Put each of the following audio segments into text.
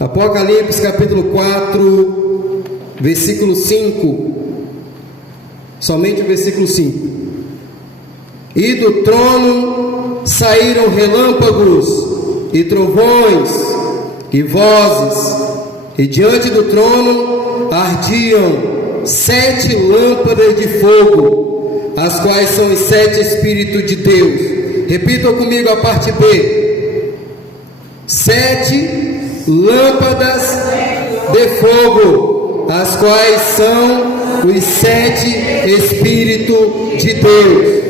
Apocalipse capítulo 4, versículo 5, somente o versículo 5. E do trono saíram relâmpagos e trovões e vozes, e diante do trono ardiam 7 lâmpadas de fogo, as quais são os 7 Espíritos de Deus. Repitam comigo a parte B: 7 lâmpadas de fogo, as quais são os 7 Espíritos de Deus.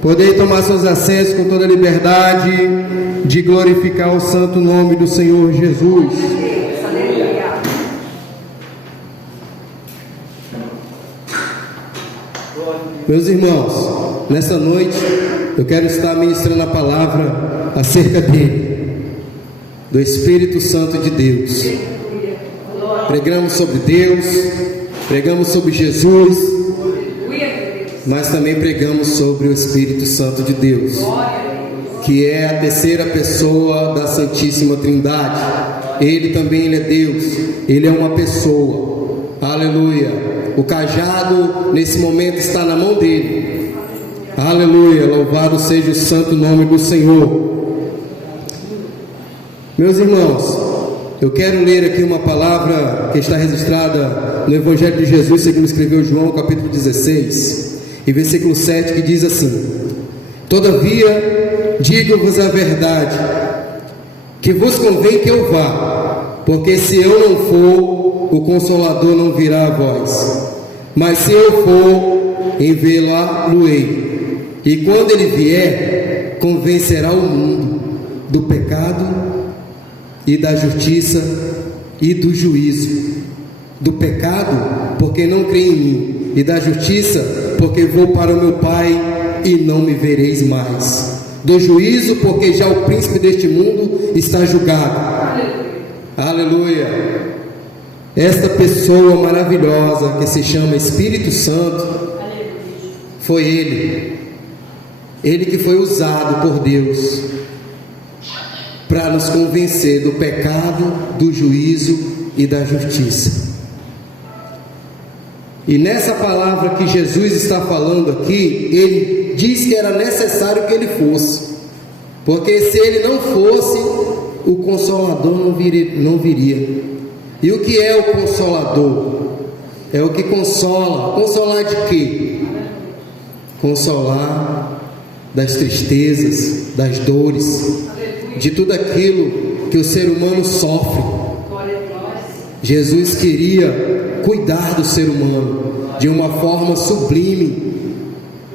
Podem tomar seus assentos com toda a liberdade de glorificar o santo nome do Senhor Jesus. Meus irmãos, nessa noite eu quero estar ministrando a palavra acerca dele, do Espírito Santo de Deus. Pregamos sobre Deus, pregamos sobre Jesus, mas também pregamos sobre o Espírito Santo de Deus, que é a terceira pessoa da Santíssima Trindade. Ele também é Deus, ele é uma pessoa. Aleluia. O cajado nesse momento está na mão dele. Aleluia. Louvado seja o santo nome do Senhor. Meus irmãos, eu quero ler aqui uma palavra que está registrada no Evangelho de Jesus, segundo escreveu João, capítulo 16, e versículo 7, que diz assim: Todavia, digo-vos a verdade, que vos convém que eu vá, porque se eu não for, o Consolador não virá a vós. Mas se eu for, enviá-lo-ei. E quando ele vier, convencerá o mundo do pecado e da justiça e do juízo. Do pecado, porque não crê em mim, e da justiça, porque vou para o meu Pai e não me vereis mais. Do juízo, porque já o príncipe deste mundo está julgado. Aleluia. Esta pessoa maravilhosa que se chama Espírito Santo, foi ele que foi usado por Deus para nos convencer do pecado, do juízo e da justiça. E nessa palavra que Jesus está falando aqui, ele diz que era necessário que ele fosse, porque se ele não fosse, o Consolador não viria. E o que é o Consolador? É o que consola. Consolar de quê? Consolar das tristezas, das dores, de tudo aquilo que o ser humano sofre. Jesus queria cuidar do ser humano de uma forma sublime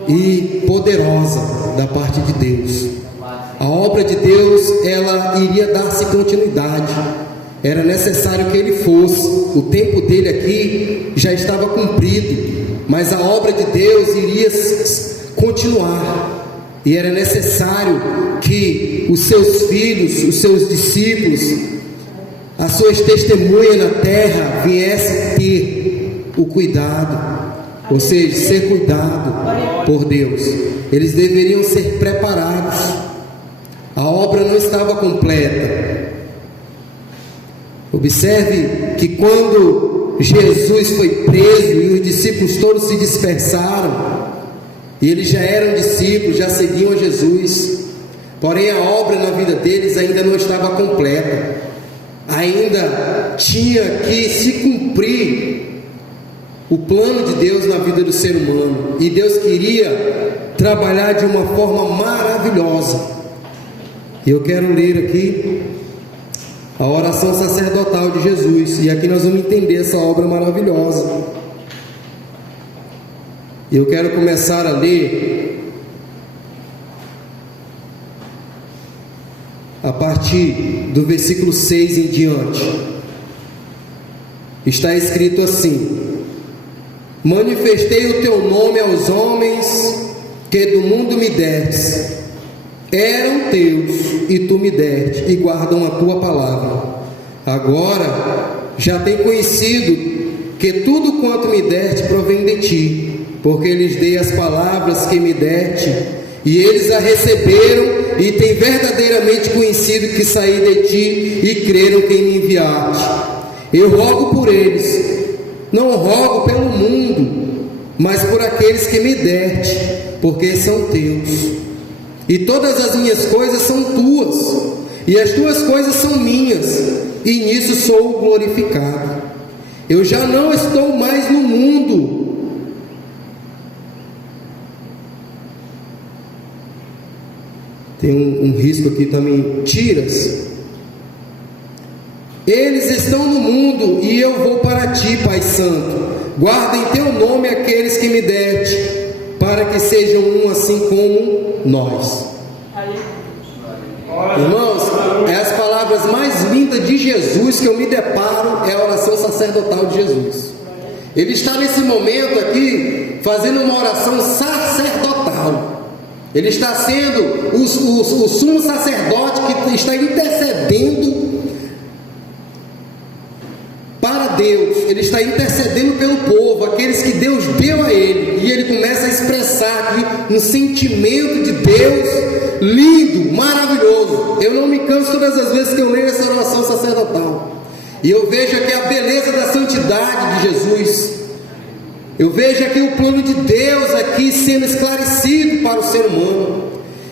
e poderosa da parte de Deus. A obra de Deus, ela iria dar-se continuidade. Era necessário que ele fosse. O tempo dele aqui já estava cumprido, mas a obra de Deus iria continuar, e era necessário que os seus filhos, os seus discípulos, as suas testemunhas na terra viessem ter o cuidado, ou seja, ser cuidado por Deus. Eles deveriam ser preparados. A obra não estava completa. Observe que quando Jesus foi preso e os discípulos todos se dispersaram, e eles já eram discípulos, já seguiam a Jesus, porém a obra na vida deles ainda não estava completa. Ainda tinha que se cumprir o plano de Deus na vida do ser humano, e Deus queria trabalhar de uma forma maravilhosa. Eu quero ler aqui a oração sacerdotal de Jesus, e aqui nós vamos entender essa obra maravilhosa. Eu quero começar a ler a partir do versículo 6 em diante. Está escrito assim: Manifestei o teu nome aos homens que do mundo me destes. Eram teus e tu me deste, e guardam a tua palavra. Agora já tem conhecido que tudo quanto me deste provém de ti, porque lhes dei as palavras que me deste, e eles a receberam e têm verdadeiramente conhecido que saí de ti e creram que me enviaste. Eu rogo por eles, não rogo pelo mundo, mas por aqueles que me deste, porque são teus. E todas as minhas coisas são tuas, e as tuas coisas são minhas, e nisso sou glorificado. Eu já não estou mais no mundo, tem um risco aqui também, tiras. Eles estão no mundo e eu vou para ti, Pai Santo. Guarda em teu nome aqueles que me deste, para que sejam um assim como nós. Irmãos, é as palavras mais lindas de Jesus que eu me deparo, é a oração sacerdotal de Jesus. Ele está nesse momento aqui fazendo uma oração sacerdotal. Ele está sendo o sumo sacerdote que está intercedendo para Deus. Ele está intercedendo pelo povo, aqueles que Deus deu a ele. E ele começa a expressar aqui um sentimento de Deus lindo, maravilhoso. Eu não me canso todas as vezes que eu leio essa oração sacerdotal. E eu vejo aqui a beleza da santidade de Jesus. Eu vejo aqui o plano de Deus aqui sendo esclarecido para o ser humano.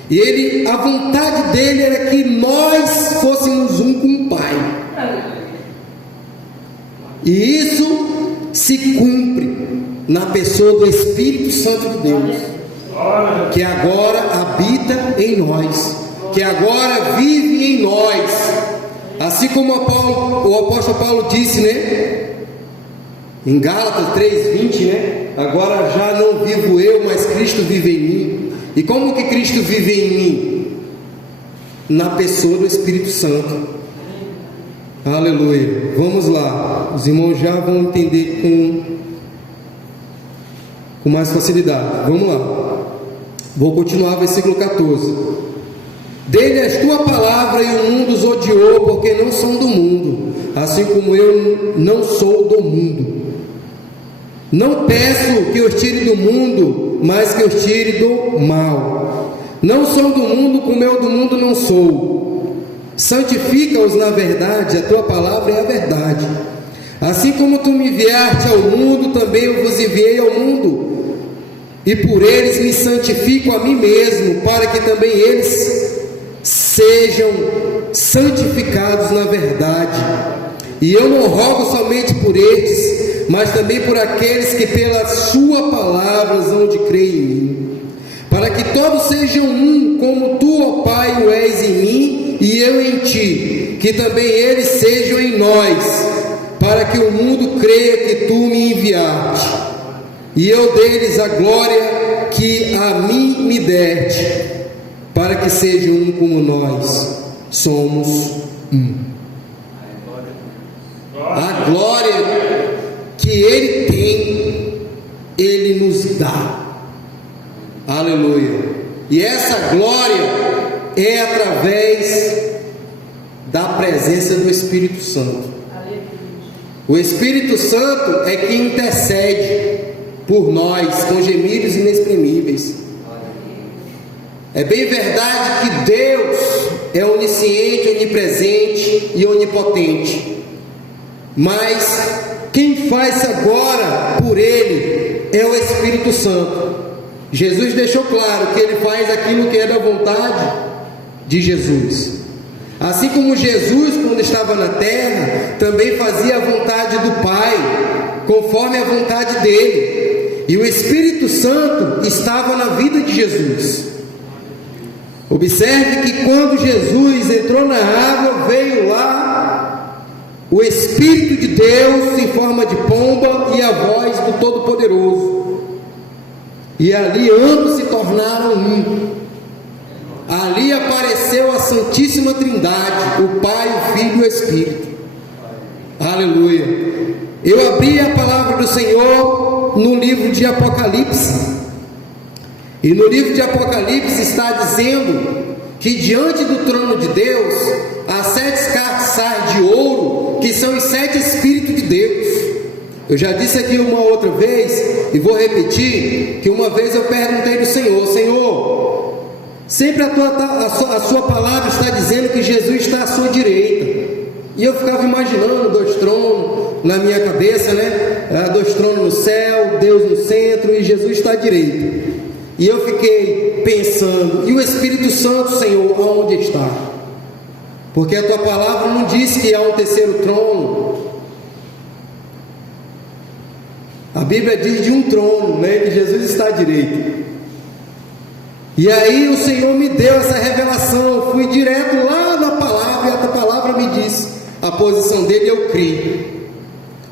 E a vontade dele era que nós fôssemos um com o Pai. E isso se cumpre na pessoa do Espírito Santo de Deus, que agora habita em nós, que agora vive em nós. Assim como o apóstolo Paulo disse, né? Em Gálatas 3:20, né? Agora já não vivo eu, mas Cristo vive em mim. E como que Cristo vive em mim? Na pessoa do Espírito Santo. Aleluia. Vamos lá. Os irmãos já vão entender com mais facilidade. Vamos lá. Vou continuar, versículo 14. Dele és tua palavra e o mundo os odiou, porque não são do mundo, assim como eu não sou do mundo. Não peço que os tire do mundo, mas que os tire do mal. Não sou do mundo, como eu do mundo não sou. Santifica-os na verdade, a tua palavra é a verdade. Assim como tu me enviaste ao mundo, também eu vos enviei ao mundo. E por eles me santifico a mim mesmo, para que também eles sejam santificados na verdade. E eu não rogo somente por estes, mas também por aqueles que pela sua palavra hão de crer em mim, para que todos sejam um, como tu, ó Pai, o és em mim e eu em ti, que também eles sejam em nós, para que o mundo creia que tu me enviaste, e eu deles a glória que a mim me deste, para que sejam um como nós somos um. A glória que Ele tem, Ele nos dá. Aleluia. E essa glória é através da presença do Espírito Santo. O Espírito Santo é quem intercede por nós com gemidos inexprimíveis. É bem verdade que Deus é onisciente, onipresente e onipotente, mas quem faz agora por Ele é o Espírito Santo. Jesus deixou claro que Ele faz aquilo que é da vontade de Jesus. Assim como Jesus, quando estava na terra, também fazia a vontade do Pai, conforme a vontade dele. E o Espírito Santo estava na vida de Jesus. Observe que quando Jesus entrou na água, veio lá o Espírito de Deus em forma de pomba e a voz do Todo-Poderoso. E ali ambos se tornaram um. Ali apareceu a Santíssima Trindade, o Pai, o Filho e o Espírito. Aleluia. Eu abri a palavra do Senhor no livro de Apocalipse. E no livro de Apocalipse está dizendo que diante do trono de Deus há 7 castiçais de ouro, que são os 7 Espíritos de Deus. Eu já disse aqui uma outra vez, e vou repetir, que uma vez eu perguntei do Senhor: Senhor, Sempre a sua palavra está dizendo que Jesus está à sua direita. E eu ficava imaginando 2 tronos na minha cabeça, né? 2 tronos no céu, Deus no centro e Jesus está à direita. E eu fiquei pensando, e o Espírito Santo, Senhor, aonde está? Porque a tua palavra não diz que há um 3º trono. A Bíblia diz de um trono, né? Que Jesus está à direita. E aí o Senhor me deu essa revelação. Eu fui direto lá na palavra, e a tua palavra me disse a posição dele, e eu criei.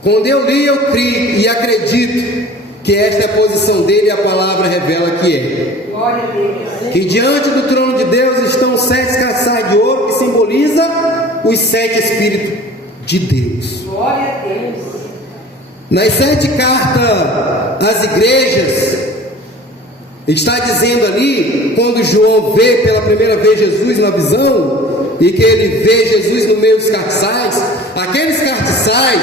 Quando eu li, eu criei e acredito que esta é a posição dele, e a palavra revela que é. Glória a Deus. Que diante do trono de Deus estão 7 castiçais de ouro, que simboliza os 7 Espíritos de Deus. Glória a Deus. Nas 7 cartas às igrejas, está dizendo ali, quando João vê pela primeira vez Jesus na visão, e que ele vê Jesus no meio dos castiçais, aqueles castiçais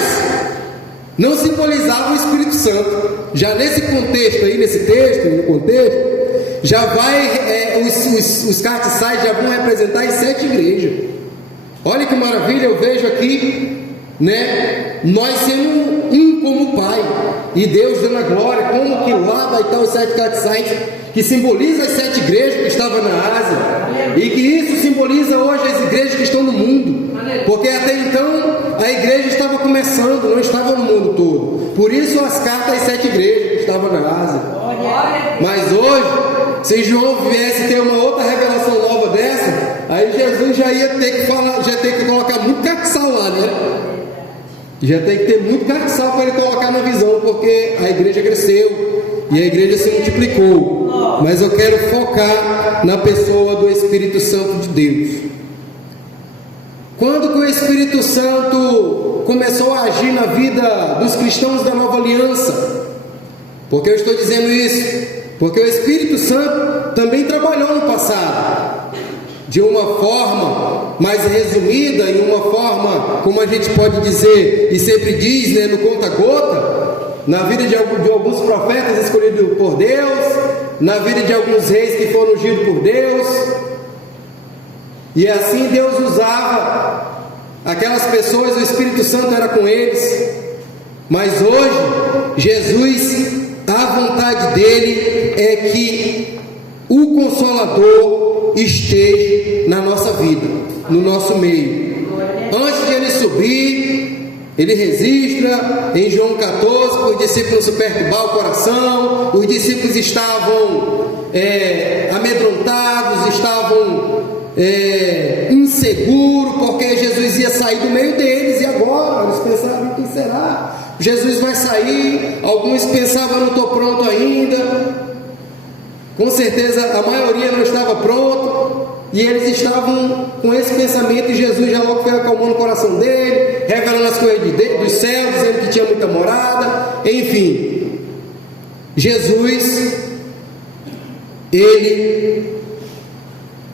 não simbolizavam o Espírito Santo. Já nesse contexto aí, nesse texto, no contexto, já vai, os castiçais já vão representar as 7 igrejas. Olha que maravilha, eu vejo aqui, né? Nós sendo um como Pai, e Deus dando a glória, como que lá vai estar os 7 castiçais, que simboliza as 7 igrejas que estavam na Ásia, e que isso simboliza hoje as igrejas que estão no mundo, porque até então a igreja estava começando, não estava no mundo todo. Por isso as cartas às 7 igrejas que estavam na Ásia. Mas hoje, se João viesse ter uma outra revelação nova dessa, aí Jesus já ia ter que falar, já ter que colocar muito castiçal lá, né? Já tem que ter muito castiçal para ele colocar na visão, porque a igreja cresceu e a igreja se multiplicou. Mas eu quero focar na pessoa do Espírito Santo de Deus. Quando que o Espírito Santo começou a agir na vida dos cristãos da nova aliança? Por que eu estou dizendo isso? Porque o Espírito Santo também trabalhou no passado, de uma forma mais resumida, em uma forma, como a gente pode dizer, e sempre diz, né, no conta-gota, na vida de alguns profetas escolhidos por Deus, na vida de alguns reis que foram ungidos por Deus, e assim Deus usava aquelas pessoas, o Espírito Santo era com eles. Mas hoje, Jesus, a vontade dele é que o Consolador esteja na nossa vida, no nosso meio. Antes de ele subir, ele registra em João 14 para os discípulos se perturbar o coração. Os discípulos estavam amedrontados, estavam inseguros, porque Jesus ia sair do meio deles. E agora? Eles pensavam: quem será? Jesus vai sair. Alguns pensavam: não estou pronto ainda. Com certeza a maioria não estava pronto, e eles estavam com esse pensamento, e Jesus já logo foi acalmando o coração dele, revelando as coisas dos céus, dizendo que tinha muita morada. Enfim, Jesus, ele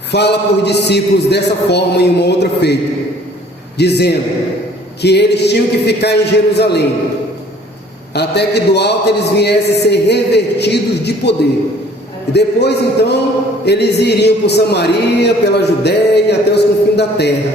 fala para os discípulos dessa forma em uma outra feita, dizendo que eles tinham que ficar em Jerusalém, até que do alto eles viessem a ser revertidos de poder. E depois então eles iriam por Samaria, pela Judéia, até os confins da terra.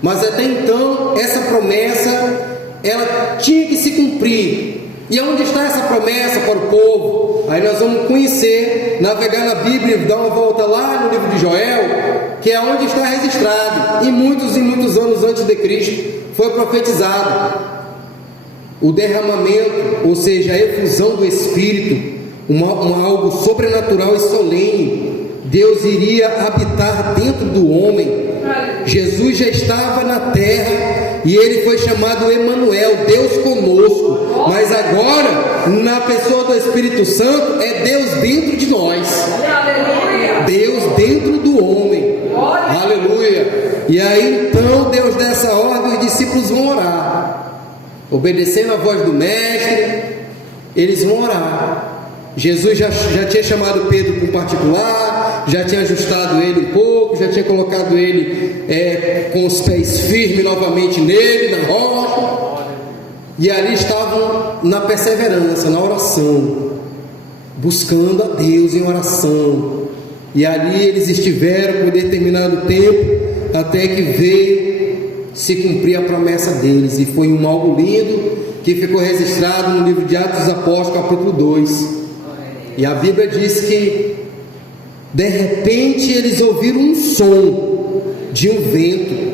Mas até então essa promessa ela tinha que se cumprir. E onde está essa promessa para o povo? Aí nós vamos conhecer, navegar na Bíblia, dar uma volta lá no livro de Joel, que é onde está registrado. E muitos anos antes de Cristo foi profetizado o derramamento, ou seja, a efusão do Espírito, algo sobrenatural e solene. Deus iria habitar dentro do homem. Jesus já estava na terra e ele foi chamado Emanuel, Deus conosco. Mas agora, na pessoa do Espírito Santo, é Deus dentro de nós, Deus dentro do homem. Aleluia. E aí então Deus dá essa ordem, os discípulos vão orar, obedecendo a voz do mestre. Eles vão orar. Jesus já tinha chamado Pedro para um particular, já tinha ajustado ele um pouco, já tinha colocado ele com os pés firmes novamente nele, na rocha. E ali estavam na perseverança, na oração, buscando a Deus em oração. e ali eles estiveram por determinado tempo, até que veio se cumprir a promessa deles, e foi algo lindo que ficou registrado no livro de Atos dos Apóstolos, capítulo 2. E a Bíblia diz que de repente eles ouviram um som de um vento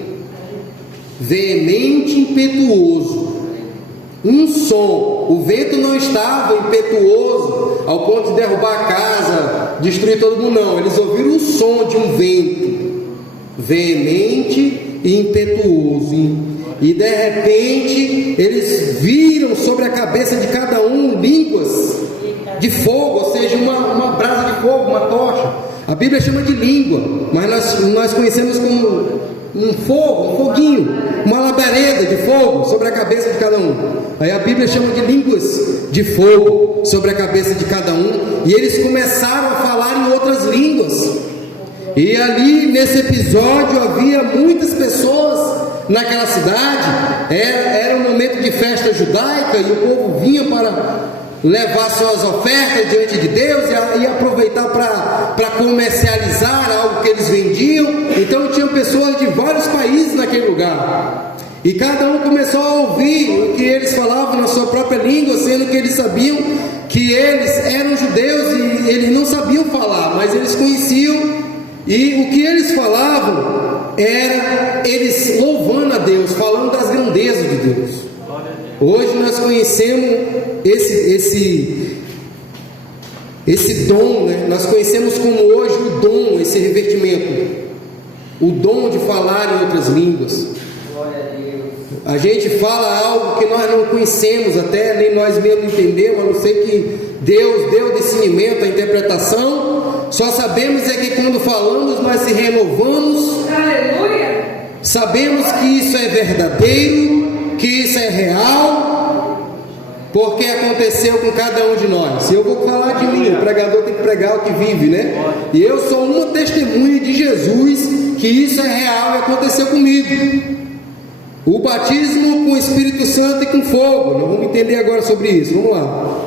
veemente e impetuoso. Um som. O vento não estava impetuoso ao ponto de derrubar a casa, destruir todo mundo, não. Eles ouviram o som de um vento veemente e impetuoso. E de repente eles viram sobre a cabeça de cada um línguas de fogo, ou seja, uma brasa de fogo, uma tocha. A Bíblia chama de língua, mas nós conhecemos como um fogo, um foguinho, uma labareda de fogo sobre a cabeça de cada um. Aí a Bíblia chama de línguas de fogo sobre a cabeça de cada um, e eles começaram a falar em outras línguas. E ali nesse episódio havia muitas pessoas naquela cidade. Era um momento de festa judaica, e o povo vinha para levar suas ofertas diante de Deus e aproveitar para comercializar algo que eles vendiam. Então tinham pessoas de vários países naquele lugar, e cada um começou a ouvir o que eles falavam na sua própria língua, sendo que eles sabiam que eles eram judeus e eles não sabiam falar, mas eles conheciam, e o que eles falavam era eles louvando a Deus, falando das grandezas de Deus. Hoje nós conhecemos esse dom, né? Nós conhecemos como hoje o dom, esse revertimento, o dom de falar em outras línguas. A gente fala algo que nós não conhecemos, até nem nós mesmos entendemos, a não ser que Deus deu discernimento à interpretação. Só sabemos é que quando falamos nós se renovamos. Aleluia! Sabemos que isso é verdadeiro, que isso é real, porque aconteceu com cada um de nós. Se eu vou falar de mim, o pregador tem que pregar o que vive, né? E eu sou uma testemunha de Jesus, que isso é real e aconteceu comigo. O batismo com o Espírito Santo e com fogo. Nós vamos entender agora sobre isso. Vamos lá.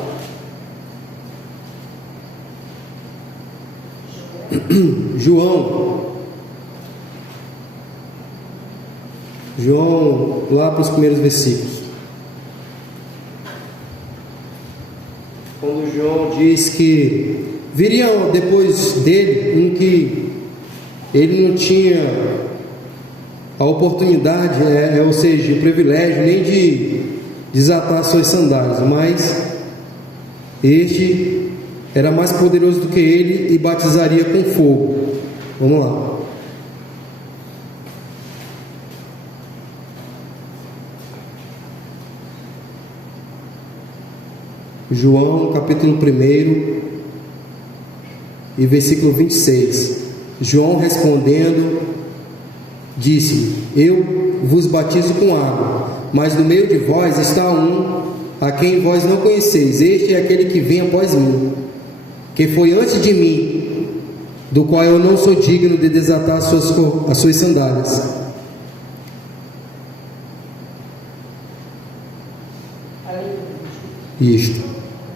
João, lá para os primeiros versículos. Quando João diz que viria depois dele um que ele não tinha a oportunidade, ou seja, o privilégio nem de desatar suas sandálias, mas este era mais poderoso do que ele e batizaria com fogo. Vamos lá. João capítulo 1 e versículo 26. João respondendo disse: eu vos batizo com água, mas no meio de vós está um a quem vós não conheceis. Este é aquele que vem após mim, que foi antes de mim, do qual eu não sou digno de desatar as suas sandálias. Isto,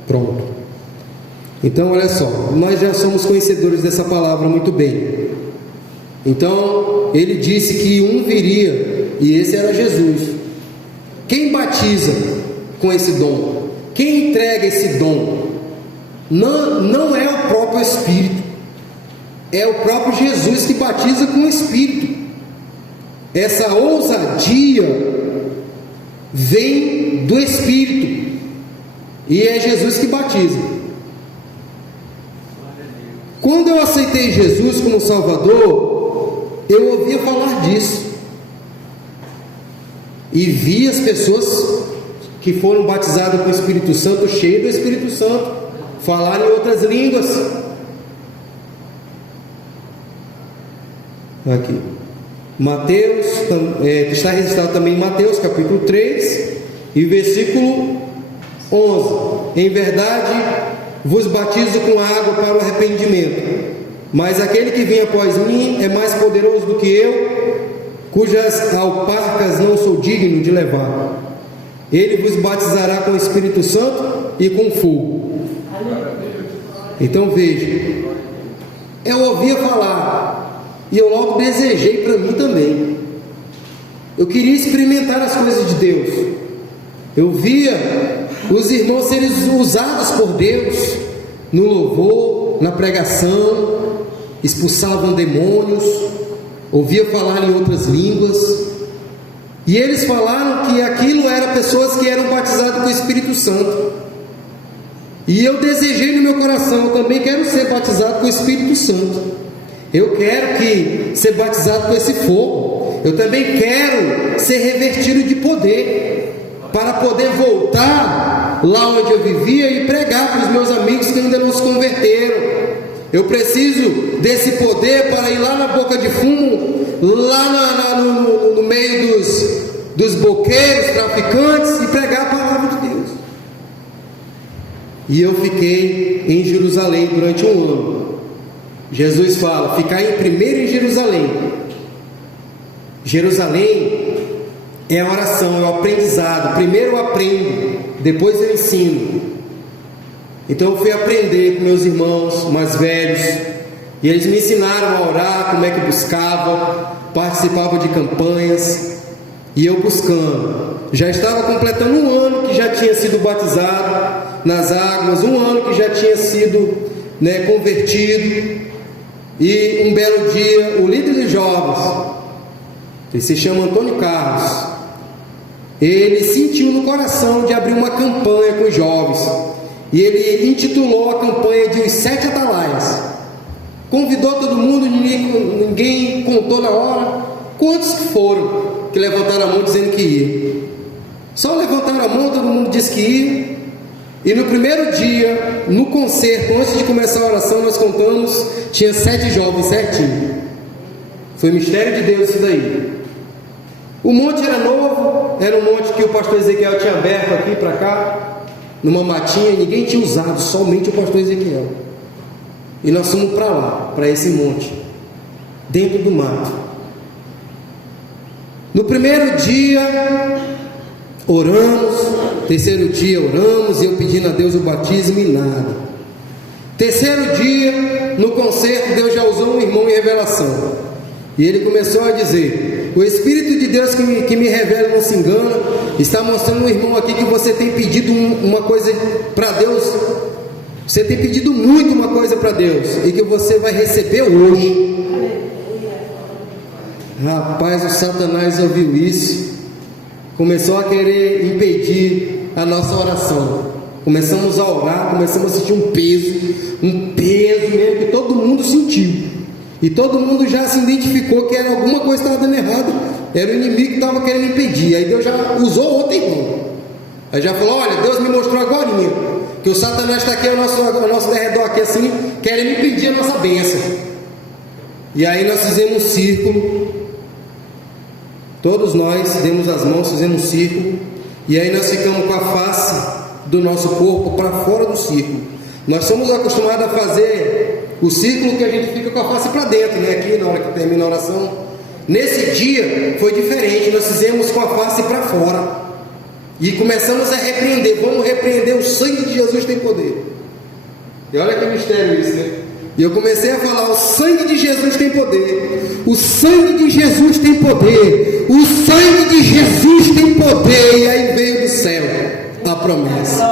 pronto. Então olha só, nós já somos conhecedores dessa palavra muito bem. Então ele disse que um viria, e esse era Jesus. Quem batiza com esse dom? Quem entrega esse dom? Não é o próprio Espírito, é o próprio Jesus que batiza com o Espírito. Essa ousadia vem do Espírito, e é Jesus que batiza. Quando eu aceitei Jesus como Salvador, eu ouvia falar disso, e vi as pessoas que foram batizadas com o Espírito Santo, cheias do Espírito Santo, falar em outras línguas. Aqui Mateus, está registrado também em Mateus capítulo 3 e versículo 11: em verdade vos batizo com água para o arrependimento, mas aquele que vem após mim é mais poderoso do que eu, cujas alparcas não sou digno de levar. Ele vos batizará com o Espírito Santo e com fogo. Então veja, eu ouvia falar, e eu logo desejei para mim também. Eu queria experimentar as coisas de Deus. Eu via os irmãos serem usados por Deus no louvor, na pregação, expulsavam demônios, ouvia falar em outras línguas, e eles falaram que aquilo eram pessoas que eram batizadas com o Espírito Santo. E eu desejei no meu coração, eu também quero ser batizado com o Espírito Santo. Eu quero ser batizado com esse fogo. Eu também quero ser revestido de poder, para poder voltar lá onde eu vivia e pregar para os meus amigos que ainda não se converteram. Eu preciso desse poder para ir lá na boca de fumo, lá no meio dos boqueiros, traficantes, e pregar a palavra de Deus. E eu fiquei em Jerusalém durante 1 ano. Jesus fala, ficar primeiro em Jerusalém. Jerusalém é a oração, é o aprendizado. Primeiro eu aprendo, depois eu ensino. Então eu fui aprender com meus irmãos mais velhos, e eles me ensinaram a orar, como é que buscava, participava de campanhas, e eu buscando. Já estava completando 1 ano que já tinha sido batizado nas águas, 1 ano que já tinha sido convertido. E um belo dia, o líder de jovens, ele se chama Antônio Carlos, ele sentiu no coração de abrir uma campanha com os jovens, e ele intitulou a campanha de Os 7 Atalaias. Convidou todo mundo, ninguém contou na hora. Quantos que foram que levantaram a mão dizendo que ia? Só levantaram a mão, todo mundo disse que ia. E no primeiro dia, no concerto, antes de começar a oração, nós contamos, tinha 7 jovens certinho. Foi mistério de Deus isso daí. O monte era novo, era um monte que o pastor Ezequiel tinha aberto aqui para cá, numa matinha, ninguém tinha usado, somente o pastor Ezequiel. E nós fomos para lá, para esse monte, dentro do mato. No primeiro dia, oramos. Terceiro dia, oramos, e eu pedindo a Deus o batismo e nada. Terceiro dia, no concerto, Deus já usou um irmão em revelação. E ele começou a dizer: o Espírito de Deus que me revela não se engana. Está mostrando um irmão aqui que você tem pedido uma coisa para Deus. Você tem pedido muito uma coisa para Deus, e que você vai receber hoje. Rapaz, o Satanás ouviu isso, começou a querer impedir a nossa oração. Começamos a orar, começamos a sentir um peso mesmo, que todo mundo sentiu, e todo mundo já se identificou que era alguma coisa que estava dando errado, era o inimigo que estava querendo impedir. Aí Deus já usou outro irmão, aí já falou: olha, Deus me mostrou agora que o Satanás está aqui ao nosso derredor, aqui assim, querendo impedir a nossa bênção. E aí nós fizemos um círculo, todos nós demos as mãos, fizemos um círculo, e aí nós ficamos com a face do nosso corpo para fora do círculo. Nós somos acostumados a fazer o círculo que a gente fica com a face para dentro, aqui na hora que termina a oração. Nesse dia foi diferente, nós fizemos com a face para fora, e começamos a repreender. Vamos repreender, o sangue de Jesus tem poder. E olha que mistério isso, E eu comecei a falar: o sangue de Jesus tem poder, o sangue de Jesus tem poder, o sangue de Jesus tem poder. E aí veio do céu a promessa.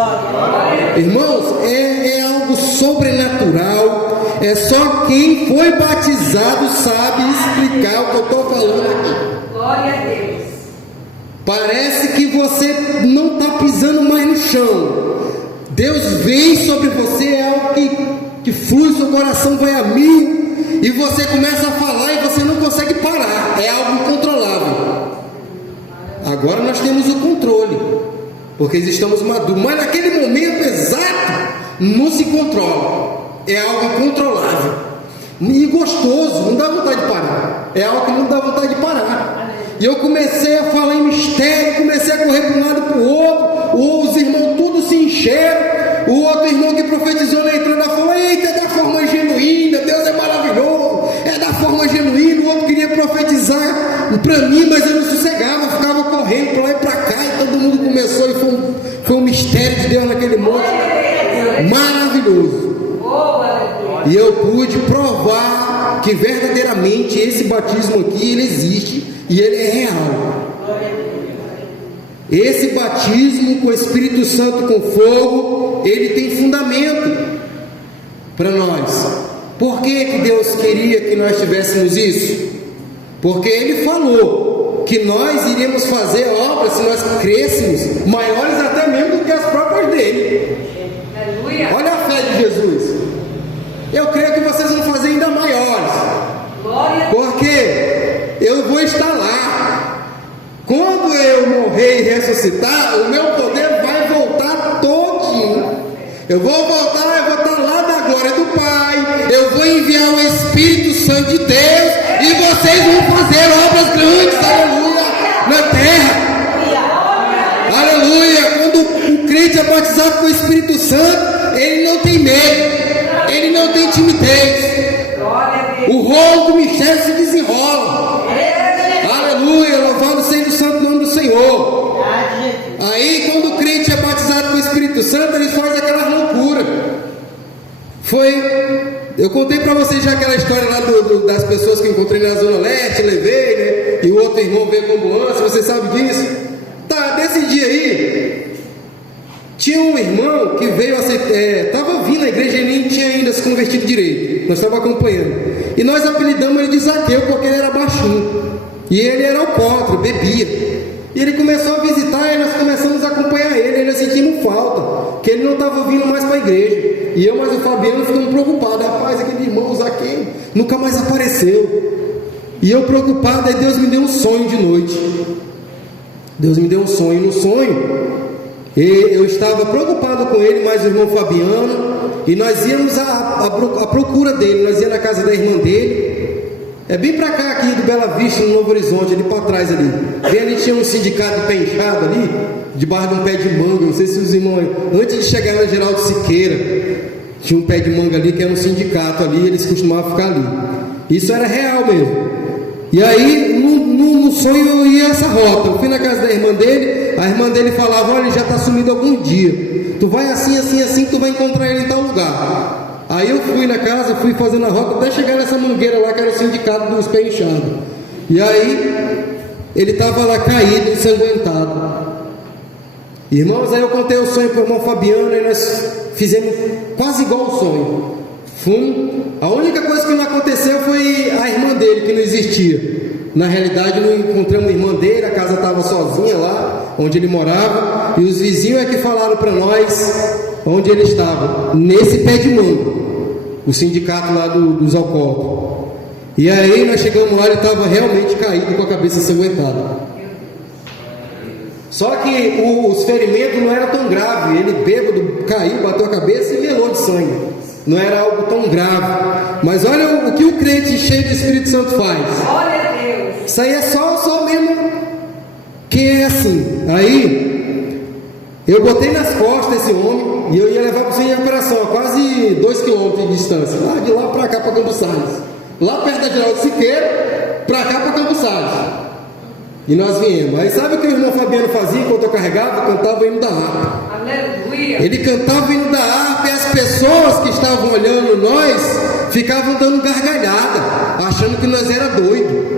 Irmãos, é algo sobrenatural. É só quem foi batizado sabe explicar o que eu estou falando aqui. Glória a Deus. Parece que você não está pisando mais no chão. Deus vem sobre você, é algo que flui, seu coração vai a mil, e você começa a falar e você não consegue parar. É algo incontrolável. Agora nós temos o controle, porque estamos maduros, mas naquele momento exato não se controla. É algo incontrolável e gostoso, não dá vontade de parar. É algo que não dá vontade de parar. E eu comecei a falar em mistério, comecei a correr para um lado para o outro. Os irmãos tudo se encheram. O outro irmão que profetizou na entrada falou: eita, é da forma genuína, Deus é maravilhoso, é da forma genuína. O outro queria profetizar para mim, mas eu não sossegava, ficava correndo para lá e para cá, e todo mundo começou, e foi um mistério de Deus naquele monte maravilhoso. E eu pude provar que verdadeiramente esse batismo aqui, ele existe e ele é real. Esse batismo com o Espírito Santo com fogo, ele tem fundamento para nós. Por que Deus queria que nós tivéssemos isso? Porque Ele falou que nós iríamos fazer obras, se nós crêssemos, maiores até mesmo do que as próprias dele. Aleluia. Olha a fé de Jesus. Eu creio que vocês vão fazer ainda maiores. Glória. Porque eu vou estar lá. Quando eu morrer e ressuscitar, o meu poder vai voltar todinho. Eu vou voltar, eu vou estar lá na glória do Pai. Eu vou enviar o Espírito Santo de Deus e vocês vão fazer obras grandes, aleluia, na terra. Aleluia. Quando o crente é batizado com o Espírito Santo, ele não tem medo, ele não tem timidez. O rolo do mistério se desenrola. Aleluia, louvado seja o santo nome do Senhor. Aí quando o crente é batizado com o Espírito Santo, ele faz aquela loucura. Eu contei para vocês já aquela história lá das pessoas que eu encontrei na Zona Leste, levei, né? E o outro irmão veio com ambulância, você sabe disso? Tá, nesse dia aí, tinha um irmão que veio, estava vindo à igreja e nem tinha ainda se convertido direito. Nós estávamos acompanhando. E nós apelidamos ele de Zaqueu porque ele era baixinho. E ele era alcoólatra, bebia. E ele começou a visitar e nós começamos a acompanhar ele. Ele sentindo falta, que ele não estava vindo mais para a igreja. E eu mais o Fabiano ficamos preocupados. Rapaz, aquele irmão Zaqueu nunca mais apareceu. E eu preocupado, aí Deus me deu um sonho de noite. Deus me deu um sonho. No sonho, eu estava preocupado com ele, mais o irmão Fabiano. E nós íamos à procura dele. Nós íamos na casa da irmã dele. É bem pra cá aqui do Bela Vista, no Novo Horizonte, ali pra trás ali. Bem ali tinha um sindicato de pé inchado ali, debaixo de um pé de manga. Não sei se os irmãos, antes de chegar na Geraldo Siqueira, tinha um pé de manga ali que era um sindicato ali, eles costumavam ficar ali. Isso era real mesmo. E aí, no sonho eu ia essa rota. Eu fui na casa da irmã dele, a irmã dele falava: olha, ele já está sumido há algum dia. Tu vai assim, assim, assim, que tu vai encontrar ele em tal lugar. Aí eu fui na casa, fui fazendo a rota até chegar nessa mangueira lá que era o sindicato dos pés inchados. E aí ele estava lá caído, ensanguentado. Irmãos, aí eu contei o sonho para o irmão Fabiano e nós fizemos quase igual o sonho. Fomos. A única coisa que não aconteceu foi a irmã dele, que não existia. Na realidade não encontramos a irmã dele, a casa estava sozinha lá, onde ele morava. E os vizinhos é que falaram para nós onde ele estava, nesse pé de manga, o sindicato lá dos alcoólatras. E aí nós chegamos lá, ele estava realmente caído com a cabeça ensanguentada. Só que os ferimentos não eram tão graves. Ele bêbado, caiu, bateu a cabeça e melou de sangue. Não era algo tão grave. Mas olha o que o crente cheio do Espírito Santo faz. Glória a Deus. Isso aí é só mesmo que é assim. Aí eu botei nas costas esse homem e eu ia levar para o centro de operação, a quase 2 km de distância, lá de lá para cá para Campos Salles, lá perto da Geraldo Siqueira, para cá para Campos Salles. E nós viemos. Aí sabe o que o irmão Fabiano fazia enquanto eu carregava? Cantava o hino da harpa. Aleluia. Ele cantava o hino da harpa e as pessoas que estavam olhando nós ficavam dando gargalhada, achando que nós era doido.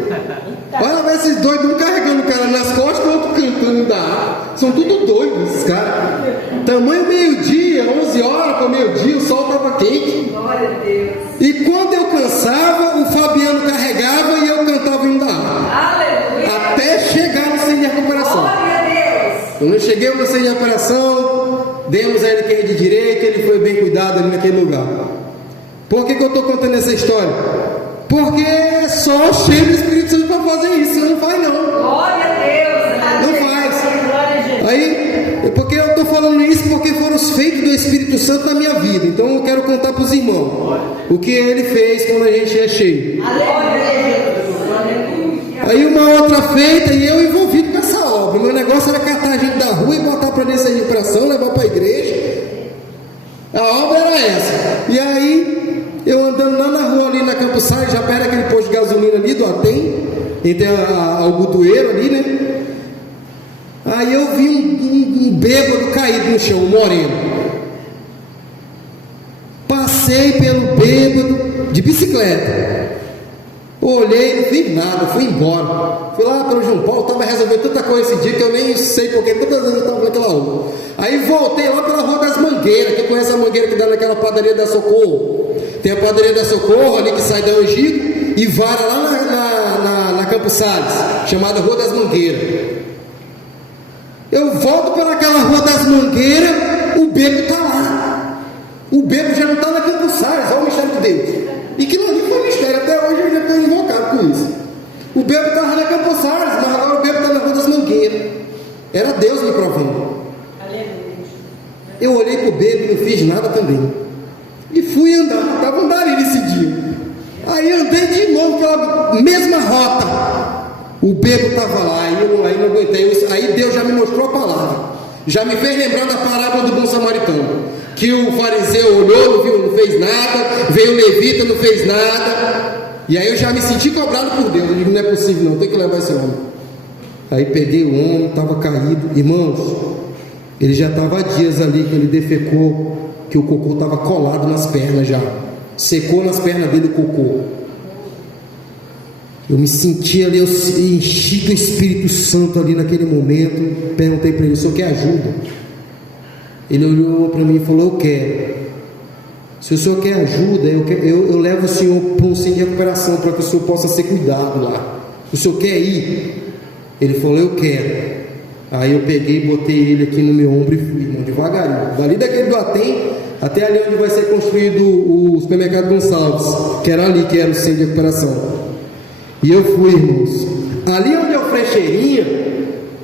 Olha esses doidos, um carregando o cara nas costas, o outro cantando da harpa. São tudo doidos esses caras. Tamanho meio-dia, 11 horas para meio-dia, o sol estava quente. Glória a Deus. E quando eu cansava, o Fabiano carregava e eu cantava o hino da harpa. Aleluia. Até chegar no centro de recuperação. Glória a Deus. Quando eu cheguei no centro de recuperação, demos a ele quem é de direito, ele foi bem cuidado ali naquele lugar. Por que eu estou contando essa história? Porque é só cheio do Espírito Santo para fazer isso. Não faz não. Glória a Deus. Não faz. Glória a Jesus. Aí, porque eu estou falando isso porque foram os feitos do Espírito Santo na minha vida. Então eu quero contar para os irmãos o que ele fez quando a gente é cheio. Aí uma outra feita e eu envolvido com essa obra. Meu negócio era catar a gente da rua e botar para dentro da recuperação, levar para a igreja. A obra era essa. E aí eu andando lá na rua ali na Campos Salles, já perto daquele posto de gasolina ali do Atem, entre o Butueiro ali, né? Aí eu vi um bêbado caído no chão, um moreno. Passei pelo bêbado de bicicleta. Olhei, não fiz nada, fui embora. Fui lá para o João Paulo, estava resolvendo tanta coisa esse dia que eu nem sei porque todas vezes eu estava naquela rua. Aí voltei lá pela Rua das Mangueiras. Quem conhece a mangueira que dá naquela padaria da Socorro? Tem a padaria da Socorro ali que sai da Angico e vara lá na Campos Salles, chamada Rua das Mangueiras. Eu volto para aquela Rua das Mangueiras, o bebo está lá. O bebo já não está na Campos Salles, olha o mistério de Deus. E que não foi mistério, até hoje eu já estou invocado com isso. O bebo estava na Campos Salles, mas agora o bebo está na Rua das Mangueiras. Era Deus me provando. Eu olhei para o bebo e não fiz nada também. E fui andar, estava andando nesse dia. Aí andei de novo pela mesma rota. O bebo estava lá, aí eu não aguentei. Aí Deus já me mostrou a palavra. Já me fez lembrar da parábola do bom samaritano. Que o fariseu olhou, não viu, não fez nada. Veio o levita, não fez nada. E aí eu já me senti cobrado por Deus. Eu digo, não é possível não, tem que levar esse homem. Aí peguei o homem, estava caído. Irmãos, ele já estava há dias ali que ele defecou, que o cocô estava colado nas pernas já. Secou nas pernas dele o cocô. Eu me senti ali, eu enchi do Espírito Santo ali naquele momento. Perguntei para ele, o senhor quer ajuda? Ele olhou para mim e falou, eu quero. Se o senhor quer ajuda, eu levo o senhor para um centro de recuperação, para que o senhor possa ser cuidado lá. O senhor quer ir? Ele falou, eu quero. Aí eu peguei e botei ele aqui no meu ombro e fui, irmão, devagarinho. Dali daquele do Atem, até ali onde vai ser construído o supermercado Gonçalves, que era ali, que era o centro de recuperação. E eu fui, irmãos. Ali onde é o Frecheirinha,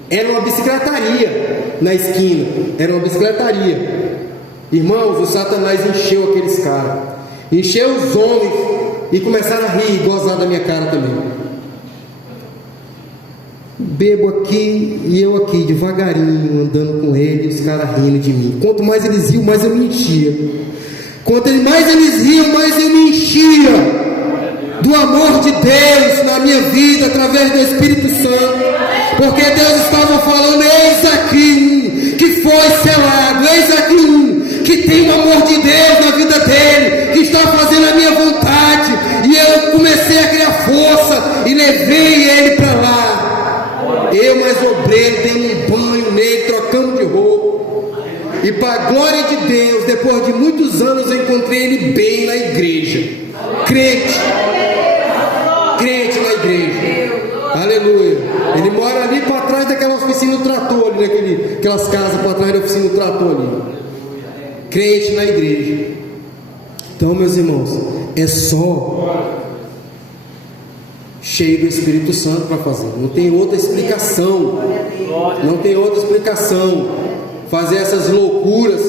era uma bicicletaria na esquina. Era uma bicicletaria. Irmãos, o Satanás encheu aqueles caras. Encheu os homens e começaram a rir e gozar da minha cara também. Bebo aqui e eu aqui, devagarinho, andando com ele, e os caras rindo de mim. Quanto mais eles riam, mais eu me enchia. Quanto mais eles riam, mais eu me enchia do amor de Deus na minha vida, através do Espírito Santo. Porque Deus estava falando, eis aqui um que foi selado, eis aqui um que tem o amor de Deus na vida dele, que está fazendo a minha vontade. E eu comecei a criar força e levei ele para lá. Eu, mais obreiro, dei um banho nele, trocando de roupa. E para a glória de Deus, depois de muitos anos, eu encontrei ele bem na igreja. Crente na igreja. Aleluia. Ele mora ali para trás daquela oficina do trator, ali aquelas casas para trás da oficina do trator ali. Crente na igreja. Então, meus irmãos, é só cheio do Espírito Santo para fazer. Não tem outra explicação. Não tem outra explicação. Fazer essas loucuras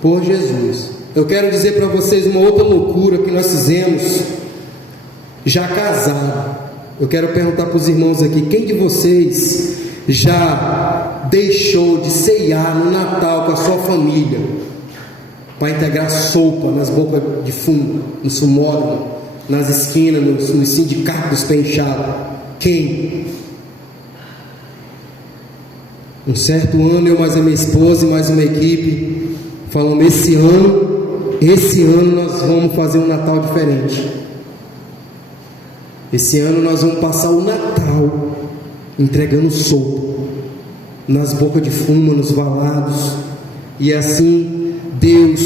por Jesus. Eu quero dizer para vocês uma outra loucura que nós fizemos já casado. Eu quero perguntar para os irmãos aqui, quem de vocês já deixou de ceiar no Natal com a sua família para integrar sopa nas bocas de fumo, no sumódromo, nas esquinas, nos sindicatos penchados? Quem? Um certo ano, eu mais a minha esposa e mais uma equipe falamos, esse ano nós vamos fazer um Natal diferente. Esse ano nós vamos passar o Natal entregando sopa nas bocas de fumo, nos valados. E assim Deus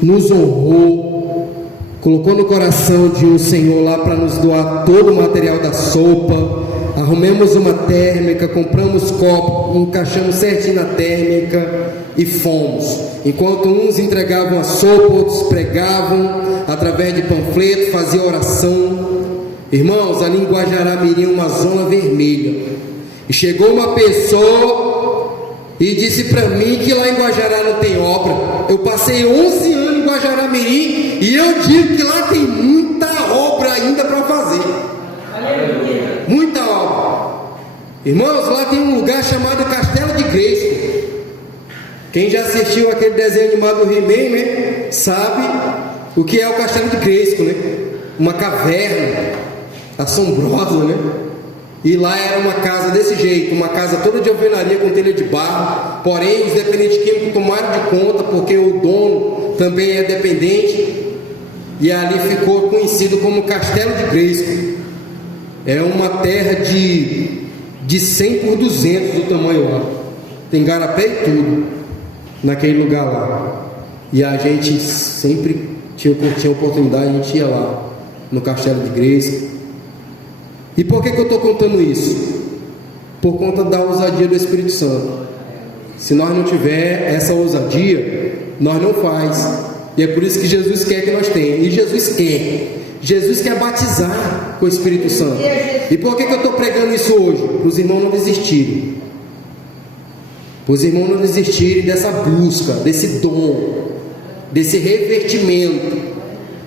nos honrou, colocou no coração de um senhor lá para nos doar todo o material da sopa. Arrumamos uma térmica, compramos copo, encaixamos certinho na térmica e fomos. Enquanto uns entregavam a sopa, outros pregavam através de panfleto, faziam oração. Irmãos, ali em Guajará-Mirim, uma zona vermelha. E chegou uma pessoa e disse para mim que lá em Guajará não tem obra. Eu passei 11 anos em Guajará-Mirim e eu digo que lá tem muita obra ainda para fazer. Muita obra. Irmãos, lá tem um lugar chamado Castelo de Grayskull. Quem já assistiu aquele desenho animado do He-Man, né, sabe o que é o Castelo de Grayskull, né? Uma caverna assombrosa, né? E lá era uma casa desse jeito, uma casa toda de alvenaria com telha de barro. Porém, os dependentes químicos tomaram de conta, porque o dono também é dependente. E ali ficou conhecido como Castelo de Grayskull. É uma terra de 100 por 200 do tamanho lá. Tem garapé e tudo naquele lugar lá. E a gente sempre tinha oportunidade, a gente ia lá no Castelo de Grace. E por que eu estou contando isso? Por conta da ousadia do Espírito Santo. Se nós não tiver essa ousadia, nós não faz. E é por isso que Jesus quer que nós tenhamos. E Jesus quer batizar com o Espírito Santo. E por que eu estou pregando isso hoje? Para os irmãos não desistirem. Para os irmãos não desistirem dessa busca, desse dom, desse revertimento.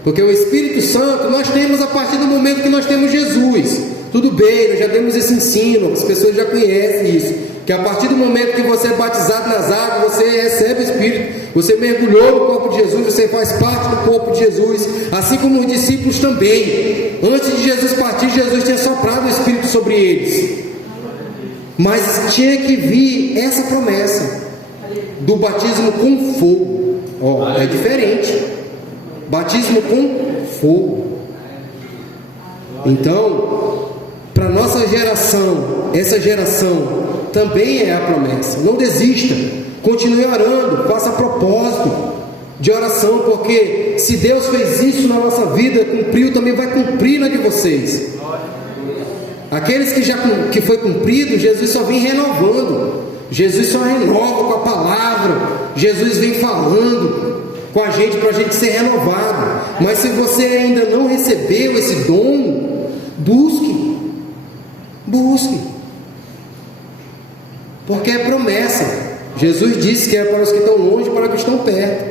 Porque o Espírito Santo nós temos a partir do momento que nós temos Jesus. Tudo bem, nós já temos esse ensino, as pessoas já conhecem isso, que a partir do momento que você é batizado nas águas, você recebe o Espírito, você mergulhou no corpo de Jesus, você faz parte do corpo de Jesus, assim como os discípulos também. Antes de Jesus partir, Jesus tinha soprado o Espírito sobre eles, mas tinha que vir essa promessa do batismo com fogo. É diferente, batismo com fogo. Então, para nossa geração, essa geração também é a promessa. Não desista, continue orando, faça propósito de oração, porque se Deus fez isso na nossa vida, cumpriu, também vai cumprir na de vocês. Aqueles que foi cumprido, Jesus só vem renovando, Jesus só renova com a palavra, Jesus vem falando com a gente para a gente ser renovado. Mas se você ainda não recebeu esse dom, busque, porque é promessa. Jesus disse que é para os que estão longe, para os que estão perto,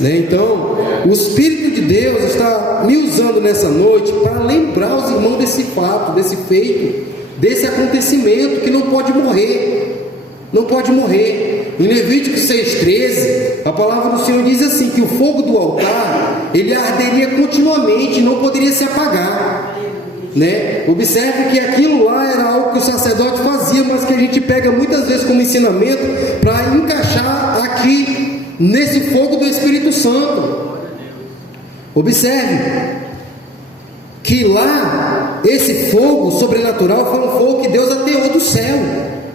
né? Então o Espírito de Deus está me usando nessa noite para lembrar os irmãos desse fato, desse feito, desse acontecimento que não pode morrer. Em Levítico 6,13 a palavra do Senhor diz assim, que o fogo do altar ele arderia continuamente, não poderia se apagar, né? Observe que aquilo lá era algo que o sacerdote fazia, mas que a gente pega muitas vezes como ensinamento para encaixar aqui nesse fogo do Espírito Santo. Observe que lá esse fogo sobrenatural foi um fogo que Deus ateou do céu,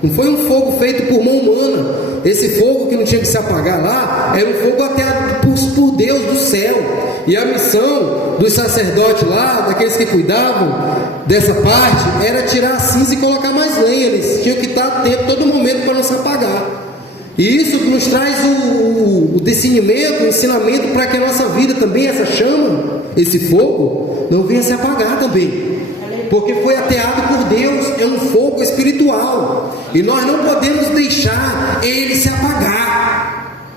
não foi um fogo feito por mão humana. Esse fogo que não tinha que se apagar lá era um fogo ateado por Deus do céu. E a missão dos sacerdotes lá, daqueles que cuidavam dessa parte, era tirar a cinza e colocar mais lenha. Eles tinham que estar atentos todo momento para não se apagar. E isso nos traz o discernimento, o ensinamento para que a nossa vida também, essa chama, esse fogo, não venha se apagar também. Porque foi ateado por Deus, é um fogo espiritual. E nós não podemos deixar ele se apagar.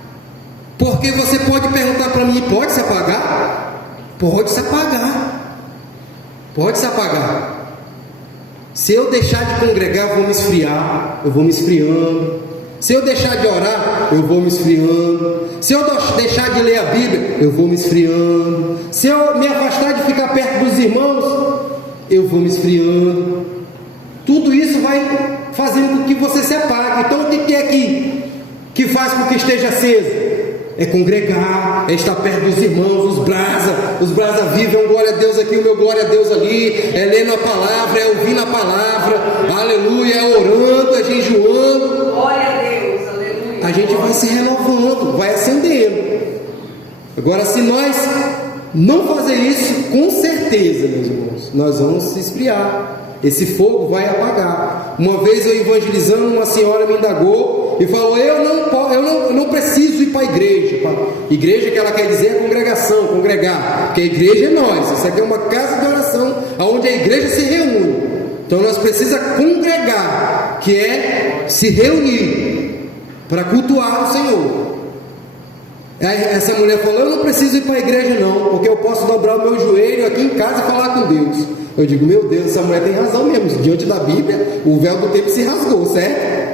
Porque você pode perguntar para mim, pode se apagar? Pode se apagar. Pode se apagar. Se eu deixar de congregar, eu vou me esfriar. Eu vou me esfriando. Se eu deixar de orar, eu vou me esfriando. Se eu deixar de ler a Bíblia, eu vou me esfriando. Se eu me afastar de ficar perto dos irmãos, eu vou me esfriando. Tudo isso vai fazendo com que você se apague. Então o que é que faz com que esteja aceso? É congregar, é estar perto dos irmãos, os brasa vivem, é um glória a Deus aqui, o meu glória a Deus ali, é lendo a palavra, é ouvindo a palavra, aleluia, é orando, é jejuando. Glória a Deus, aleluia. A gente vai se renovando, vai acendendo. Agora, se nós não fazer isso, com certeza, meus irmãos, nós vamos se esfriar. Esse fogo vai apagar. Uma vez eu evangelizando, uma senhora me indagou e falou: eu não preciso ir para a igreja. Igreja, que ela quer dizer, é congregação, congregar, porque a igreja é nós. Isso aqui é uma casa de oração onde a igreja se reúne. Então nós precisamos congregar, que é se reunir para cultuar o Senhor. Essa mulher falou: eu não preciso ir para a igreja não, porque eu posso dobrar o meu joelho aqui em casa e falar com Deus. Eu digo: meu Deus, essa mulher tem razão mesmo. Diante da Bíblia, o véu do templo se rasgou, certo?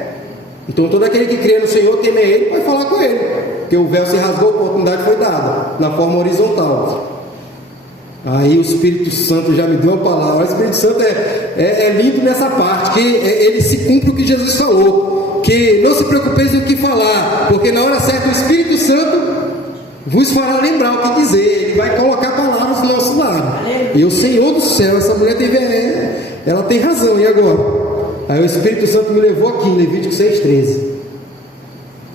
Então todo aquele que crê no Senhor, teme a Ele, vai falar com Ele, porque o véu se rasgou, a oportunidade foi dada na forma horizontal. Aí o Espírito Santo já me deu a palavra. O Espírito Santo é lindo nessa parte, que ele se cumpre o que Jesus falou, que não se preocupeis do que falar, porque na hora certa o Espírito Santo vos fará lembrar o que dizer. Ele vai colocar palavras do nosso lado. E o Senhor do céu, essa mulher ela tem razão, e agora? Aí o Espírito Santo me levou aqui em Levítico 6,13.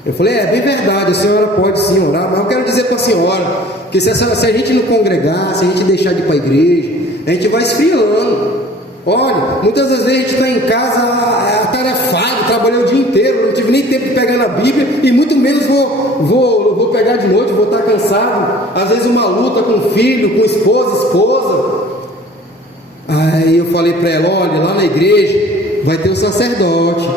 Eu falei, é bem verdade, a senhora pode sim orar, mas eu quero dizer para a senhora, que se a gente não congregar, se a gente deixar de ir para a igreja, a gente vai esfriando. Olha, muitas das vezes a gente está em casa atarefado, trabalhei o dia inteiro, não tive nem tempo de pegar na Bíblia, e muito menos vou pegar de noite, vou estar cansado. Às vezes uma luta com filho, com esposa. Aí eu falei para ela, olha, lá na igreja vai ter o sacerdote,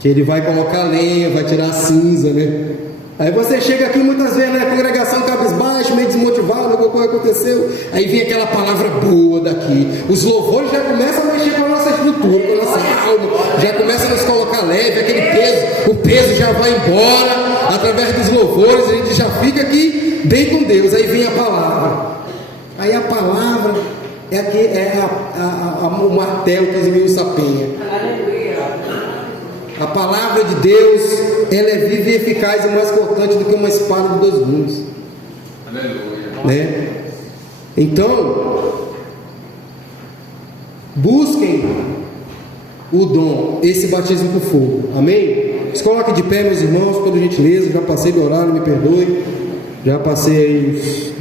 que ele vai colocar lenha, vai tirar a cinza, né? Aí você chega aqui muitas vezes na congregação cabisbaixo, meio desmotivado, alguma coisa aconteceu, aí vem aquela palavra boa daqui, os louvores já começam a mexer com a nossa estrutura, com a nossa alma, já começam a nos colocar leve, aquele peso, o peso já vai embora, através dos louvores, a gente já fica aqui bem com Deus. Aí vem a palavra, aí a palavra o martelo que esmiuça a penha. A palavra de Deus, ela é viva e eficaz e mais cortante do que uma espada de 2 gumes. Aleluia. Né? Então, busquem o dom, esse batismo com fogo. Amém? Se coloquem de pé, meus irmãos, por gentileza. Já passei do horário, me perdoe. Já passei aí